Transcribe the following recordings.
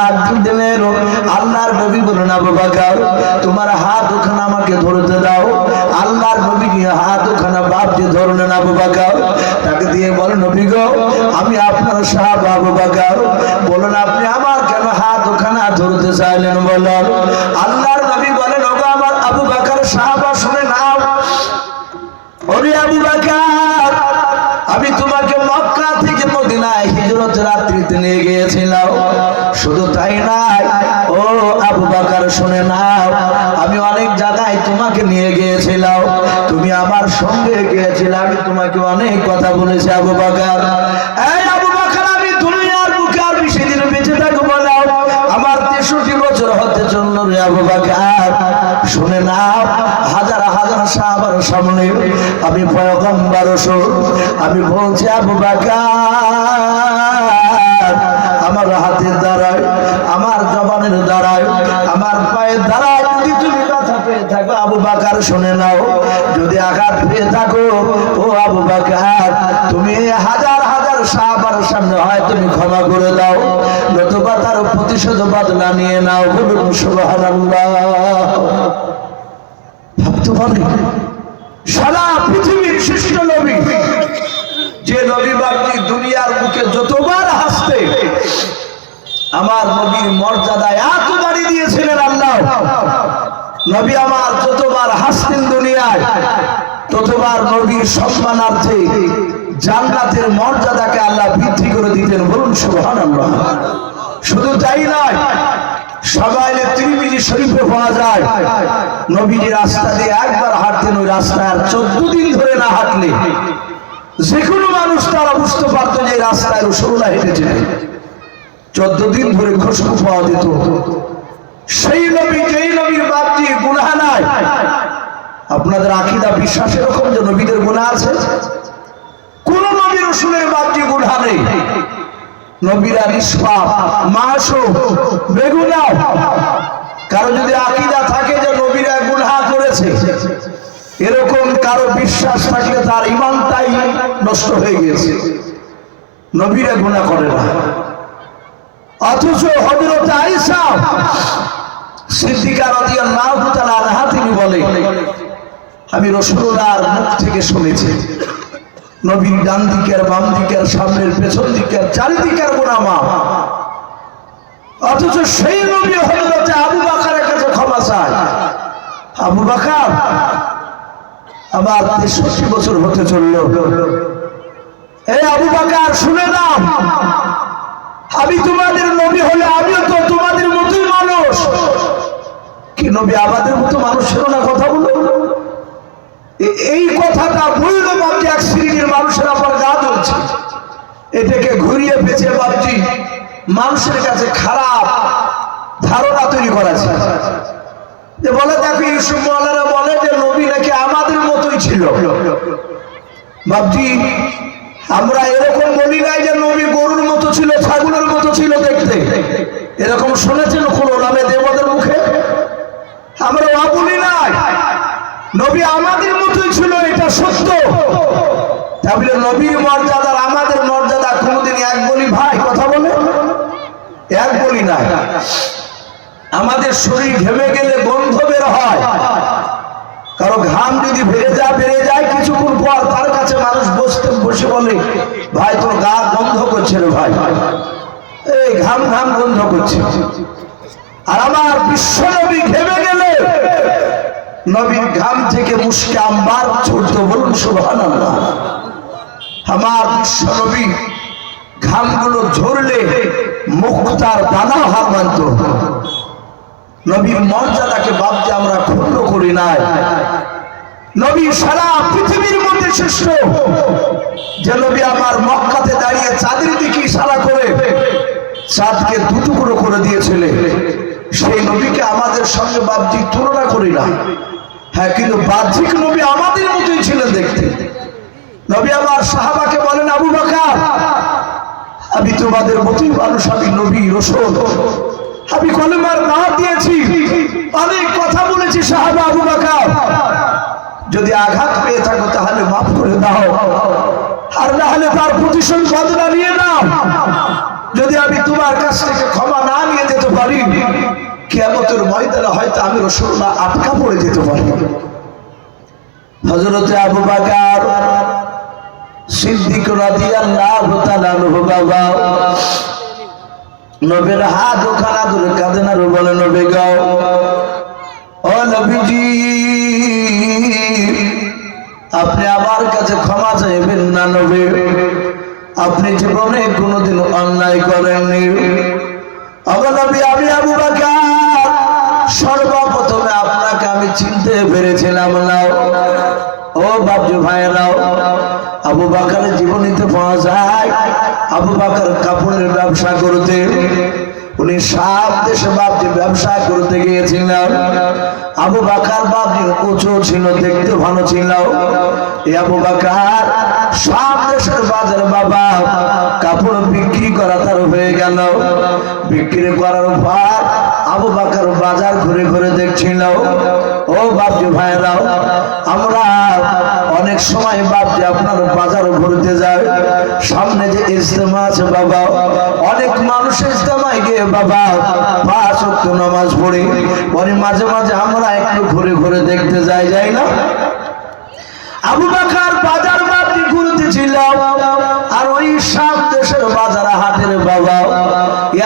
হাত দিলেন। আল্লাহর নবী বলেন আবু বকর তোমার হাত ওখানে আমাকে ধরতে দাও। আল্লাহর নবী নিয়ে হাত ওখানে বাপজি ধরলেন আবু বকর। তাকে দিয়ে বলেন নবী গো আমি আপনার সাহাবা আবু বকর, বলেন আপনি আমার কেন হাত ওখানে ধরতে চাইলেন বলেন। আল্লাহর নবী বলেন ওগো আমার আবু বকর সাহাবা শুনে নাও, ওরে আবু বকর আমি তোমাকে মক্কা থেকে মদিনায় হিজরত রাত্রিতে নিয়ে গিয়েছিলাম। শুধু তাই নাই ও আবু বকর শুনে নাও, আমি অনেক জায়গায় তোমাকে নিয়ে গিয়েছিলাম, তুমি আমার সঙ্গে গিয়েছিলে, আমি তোমাকে অনেক কথা বলেছি আবু বকর। এই আবু বকর আমি দুনিয়ার বুকে আর বেশি দিন বেঁচে থাকবো না, আমার 63 বছর হতে চলল রে আবু বকর শুনে নাও। হাজার হাজার সাহাবার সামনে আমি পয়গম্বর রাসূল আমি বলছি আবু বকর আমার হাতের দ্বারায়, আমার জবানের দ্বারায়, আমার পায়ের দ্বারায় যদি তুমি ব্যথা পেয়ে থাকো আবু বকর শুনে নাও, যদি আঘাত পেয়ে থাকো ও আবু বকর তুমি হাজার হাজার সাহাবার সামনে হয় তুমি ক্ষমা করে দাও, নতুবা তার প্রতিশোধ বদলা নিয়ে নাও। বলুন সুবহানাল্লাহ। ভাবতে পারি সারা পৃথিবীর শ্রেষ্ঠ নবী, যে নবী বাকি দুনিয়ার বুকে যতবার হাসতে আমার নবীর মর্যাদা এত বাড়ি দিয়েছিলেন আল্লাহ। নবী আমার যতবার হাসতেন দুনিয়ায় ততবার নবীর সম্মানার্থে জান্নাতের মর্যাদাকে আল্লাহ বৃদ্ধি করে দিতেন। বলুন সুবহানাল্লাহ। শুধু তাই নয়, সবাইলে তিরমিজি শরীফে পাওয়া যায় নবীজি রাস্তা দিয়ে একবার হাঁটতেন, ওই রাস্তায় 14 দিন ধরে না হাঁটলে যে কোনো মানুষ তারা বুঝতে পারতো যে রাস্তায় রাসূলুল্লাহ হেঁটেছিলেন। 14 দিন ধরে খুশবু পাওয়া যেত। সেই নবী, যেই নবীর বাপজি গুনাহ নাই। আপনাদের আকীদা বিশ্বাস এরকম যে নবীদের গুনাহ আছে? কোন নবী রাসূলের বাপজি গুনাহ নেই। নবীরা নিষ্পাপ, মাসুম, বেগুনাহ। কারো যদি আকীদা থাকে যে নবীরা গুনাহ করেছে, এরকম কারো বিশ্বাস থাকলে তার ঈমানটাই নষ্ট হয়ে গেছে। নবীরা গুনাহ করে না। অথচ হযরত আয়েশা সিদ্দিকা রাদিয়াল্লাহু তাআলা আনহা তিনি বলেন আমি রাসূলুল্লাহর মুখ থেকে শুনেছি নবীর ডান দিকের, বাম দিকের, সামনের, পেছন দিকের, চারিদিকের গুনাহ মাফ। অথচ সেই নবী হযরত আবু বকরের কাছে ক্ষমা চায়। আবু বকর আমার 63 বছর হতে চলল। এই আবু বকর শুনে নাও, আমি তোমাদের নবী হলে আমিও তো তোমাদের মতোই মানুষ। কি নবী আমাদের মতো মানুষ ছিল না? কথা বলো। এই কথাটা বলল বাপজি এক শ্রেণীর মানুষের আবার গা জ্বলছে। এটাকে ঘুরিয়ে পেঁচে বাপজি মানুষের কাছে খারাপ ধারণা তৈরি করেছে। যে বলে দেখো ইউসুফ মোল্লারা বলে যে নবী নাকি আমাদের মতোই ছিল। বাপজি আমরা এরকম বলি নাই যে নবী গরুর মতো ছিল, ছাগলের মতো ছিল দেখতে। এরকম শুনেছেন কোন ওলামে দেবদের মুখে? আমরা বলি নাই। নবী আমাদের মতোই ছিল, এটা সত্য। তাহলে নবীর মর্যাদা আমাদের মর্যাদা কোনদিন এক বলি ভাই? কথা বলে এক বলি নাই। আমাদের শরীর ঘেমে গেলে গন্ধ বের হয়। কারো ঘাম যদি বেড়ে যায় কিছুক্ষণ পর তার কাছে মানুষ বসে বলে ভাই তোর গা গন্ধ করছে রে ভাই, এই ঘাম ঘাম গন্ধ করছে। আর আমার বিশ্ব নবী ঘেমে গেলে নবীর ঘাম থেকে মুশকে আম্বার ছুটতো। বলুন সুবহানাল্লাহ। আমার বিশ্ব নবী ঘামগুলো ঝরলে মুক্তার দানা হার মানত। নবীর মর্যাদাকে ভাবতে আমরা ক্ষুণ্ণ করি নাই। নবী সারা পৃথিবীর মধ্যে শ্রেষ্ঠ। যে নবী আমার মক্কাতে দাঁড়িয়ে চাঁদের দিকে ইশারা করে চাঁদকে দুটুকরো করে দিয়েছিলেন, সেই নবীকে আমাদের সঙ্গে বাহ্যিক তুলনা করি না। হ্যাঁ, কিন্তু বাহ্যিক নবী আমাদের মতোই ছিলেন দেখতে। নবী আমার সাহাবাকে বলেন আবু বকর আমি তোমাদের মতোই মানুষ, আমি নবী রাসূল, আমি কলেমার দাওয়াত দিয়েছি, অনেক কথা বলেছি। সাহাবা আবু বকর যদি আঘাত পেয়ে থাকো তাহলে মাফ করে দাও, আর না হলে তার প্রতিশোধ বদলা নিয়ে নাও। যদি আমি তোমার কাছ থেকে ক্ষমা না নিয়ে পারি, কিয়ামতের ময়দানে হয়তো আমি রাসূলুল্লাহ আটকা পড়ে যেতে পারি। হযরতে আবু বকর সিদ্দিক রাদিয়াল্লাহু তাআলা আনহু বাবা নবীর হাত ওখানা ধরে কাঁদেন আর বলে, নবী গো, ও নবীজি, আপনি আমার কাছে ক্ষমা চাইবেন না নবী, আপনি জীবনে কোনোদিন অন্যায় করেননি। নবী, আমি আবু বকর সর্বপ্রথমে আপনাকে আমি চিনতে পেরেছিলাম না। ও বাবজি ভাইরাও, আবু বকরের জীবনীতে পাওয়া যায় আবু বকর কাপড়ের ব্যবসা করতে, উনি সব দেশে বাবজি ব্যবসা করতে গিয়েছিলেন। আবু বকর বাবজি উঁচু ছিল, দেখতে ভালো ছিল। এই আবু বকর সব দেশের বাজার বাবা কাপড় বিক্রি করা তার হয়ে গেল। বিক্রি করার পর আবু বকর বাজার ঘুরে ঘুরে দেখছিল। ও বাবজি ভাইরাও, আমরা অনেক সময় বাবজি আপনার বাজার ঘুরতে যায়, সামনে যে ইজতেমা আছে বাবা, অনেক মানুষ ইজতেমায় গিয়ে বাবা 5 ওয়াক্ত নামাজ পড়ে, পরে মাঝে মাঝে আমরা একটু ঘুরে ঘুরে দেখতে যাই না। আবু বকর বাজার বাবজি ঘুরতেছিল, আর ওই সব দেশের বাজার হাটের বাবা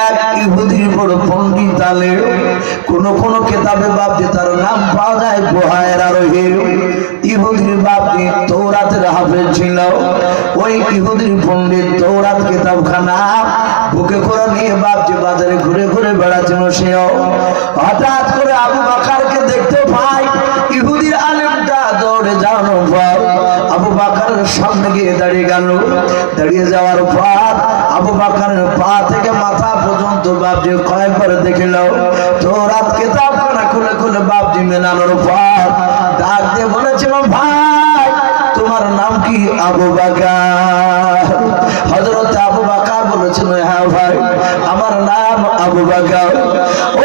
এক ইহুদির বড় পণ্ডিত আলে, কোন কোন কিতাবে বাবজি তার নাম পাওয়া যায় বুহায়ের আরোহী। ইহুদির বাবজি তৌরাতের হাফেজ ছিল। ওই ইহুদির পণ্ডিত তৌরাত কিতাবখানা বুকে করে নিয়ে বাবজি বাজারে ঘুরে ঘুরে বেড়াচ্ছিল। সেও হঠাৎ করে আবু বকরকে দেখতে পায়। ইহুদির আলেমটা দৌড়ে যাওয়ার পর আবু বকরের সামনে গিয়ে দাঁড়িয়ে গেল। দাঁড়িয়ে যাওয়ার পর আবু বকরের পা থেকে মাথা পর্যন্ত বাবজি কয়েকবার দেখিল। তৌরাত কিতাবখানা খুলে খুলে বাবজি মেলানোর পর ডাক দিয়ে বলেছিল, ভাই তোমার নাম কি? আবু বকর। হযরত আবু বকর বলেছিল, হ্যাঁ ভাই আমার নাম আবু বকর।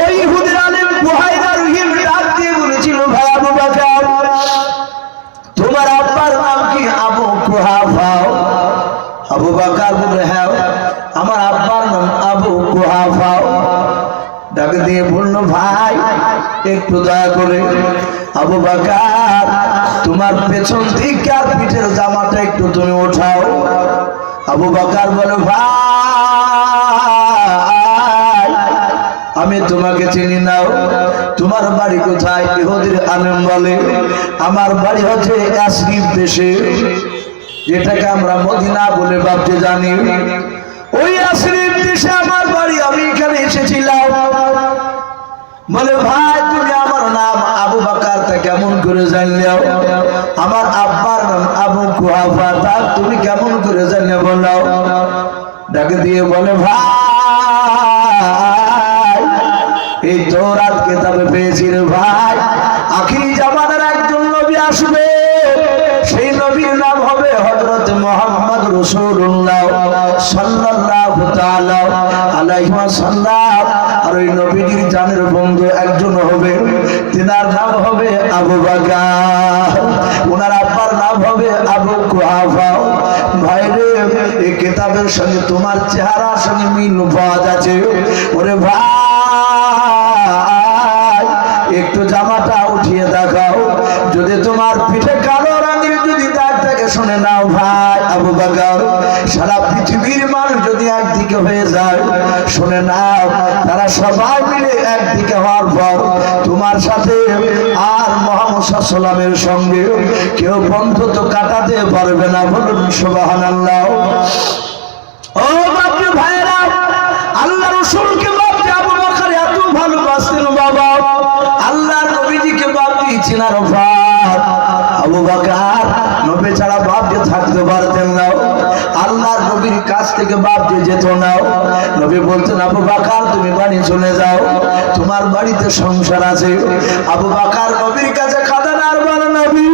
ওই ইহুদির আলেম বুহাইর রহিম ডাক দিয়ে বলেছিল, ভাই আবু বকর তোমার আব্বার নাম কি? আবু কুহাফা। আবু বকর বলে, হ্যাঁ আমার আব্বার নাম আবু কুহাফা। ডাক দিয়ে বলল, ভাই একটু দয়া করে আবু বকর তোমার পেছন দিকে আর পিঠের জামাটা একটু তুমি ওঠাও। আবু বকর বলে, ভাই আমি তোমাকে চিনি না, তোমার বাড়ি কোথায়? ইহুদির আলেম বলে, আমার বাড়ি হচ্ছে ইয়াসরিব দেশে, যেটাকে আমরা মদিনা বলে ভাবতে জানি। ওই ইয়াসরিব দেশে আমার বাড়ি, আমি এখানে এসেছিলাম। বলে, ভাই তুমি আমার নাম আবু বকর তা কেমন করে জানলে? আমার আব্বার নাম আবু কুহাফা, তা তুমি কেমন করে জানলে বলো? ডাকে দিয়ে বলে, ভাই এই তৌরাত কিতাবে পেয়েছি রে ভাই, আখিরি জামানার একজন নবী আসবে, সেই নবীর নাম হবে হযরত মুহাম্মদ রাসূলুল্লাহ সাল্লাল্লাহু তাআলা আলাইহি ওয়াসাল্লাম। আর ওই নবীর জানের বন্ধু একজন হবে, তিনার নাম হবে আবু বকর, ওনার আব্বার নাম হবে আবু কুহাফা। ভাইরে এই কিতাবের সঙ্গে তোমার চেহারার সঙ্গে মিল পাওয়া যাচ্ছে। ওরে ভাই একটু জামাটা উঠিয়ে দেখাও, যদি তোমার পিঠে কালো রঙের যদি দাগ থাকে শুনে নাও ভাই আবু বকর, সারা পৃথিবীর মানুষ যদি একদিকে হয়ে যায় শুনে নাও, তারা সবাই মিলে একদিকে হওয়ার পর তোমার সাথে আর মুহাম্মদ সাল্লাল্লাহু আলাইহি ওয়াসাল্লামের সঙ্গে কেউ বন্ধুত্ব কাটাতে পারবে না। বলুন সুবহানাল্লাহ। ও বাকি ভাইরা, আল্লাহ রাসূলকে বাপজি আবু বকর এত ভালোবাসতেন বাবা, আল্লাহর নবীজিকে বাপজি চিনার পর আবু বকর নবী ছাড়া বাপজি থাকতে পারতেন না। আল্লাহর নবীর কাছ থেকে বাপজি যেত না। নবী বলতেন, আবু বকর তুমি বাড়ি চলে যাও, তোমার বাড়িতে সংসার আছে। আবু বকর নবীর কাছে কাঁদেন আর বলে, নবী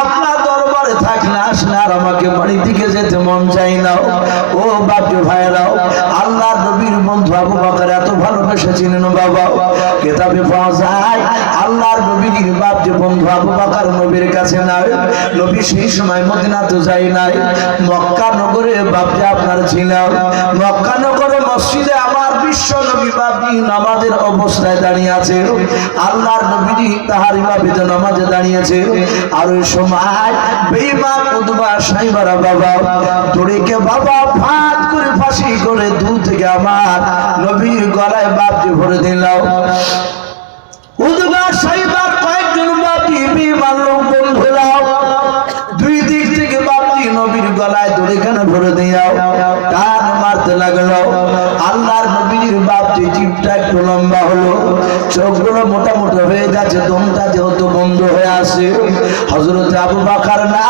আপনার দরবারে থাকলে আসলে আর আমাকে বাড়ি দিকে যেতে মন চাই না। ও বাপজি ভাইরাও, আল্লাহর নবীর বন্ধু আবু বকর এত ভালোবেসেছিলেন বাবা, কিতাবে পাওয়া যায় আল্লাহর নবীর বাপজি বন্ধু আবু বকর নবীর কাছে নাই। নবী সেই সময় মদিনাতে যায় নাই, মক্কা নগরে বাপজি আপনার ছিল। মক্কা নগরে মসজিদে আমার আমার বিশ্ব নবী বাপজি নামাজের অবস্থায় দাঁড়িয়ে আছে, আল্লাহর নবীজি তাহার ইমামে নামাজে দাঁড়িয়েছে। আর ওই সময় বেঈমান উতবা সাইবারা বাবা দড়িকে বাবা ফাঁদ করে ফাঁসি করে দূর থেকে আমার নবীর গলায় বাপজি ভরে দিল। উতবা সাইবার কয়েকজন বাপজি বেঈমান লোক বন্ধু দাও, দুই দিক থেকে বাপজি নবীর গলায় দড়িখানা ভরে দিও, টান মারতে লাগলো। আল্লাহর নবীর বাপজি জিভটা একটু লম্বা হলো, চোখগুলো মোটা মোটা হয়ে যাচ্ছে, দমটা যেহেতু বন্ধ হয়ে আসে। হযরত আবু বকর না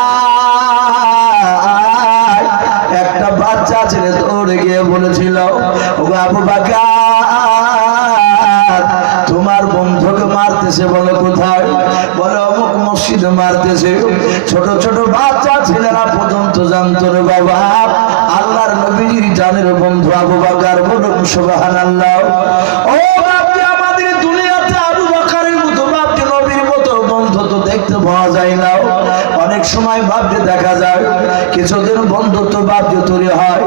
একটা বাচ্চা ছেলে দৌড়ে গিয়ে বলেছিল, ও আবু বকর তোমার বন্ধুকে মারতেছে, বলে কোথায়? বলে অমুক মসজিদে মারতেছে। ছোট ছোট বাচ্চা ছেলেরা পর্যন্ত জানতো রে বাবা আল্লাহর নবীর জানের বন্ধু আবু বকর। বলুন সুবহানাল্লাহ। ও বাপজি আমাদের দুনিয়াতে আবু বকরের মতো বাপজি নবীর মতো বন্ধু তো দেখতে পাওয়া যায় না। অনেক সময় বাপজি দেখা যায় কিছুদিন বন্ধুত্ব বাপজি তৈরি হয়।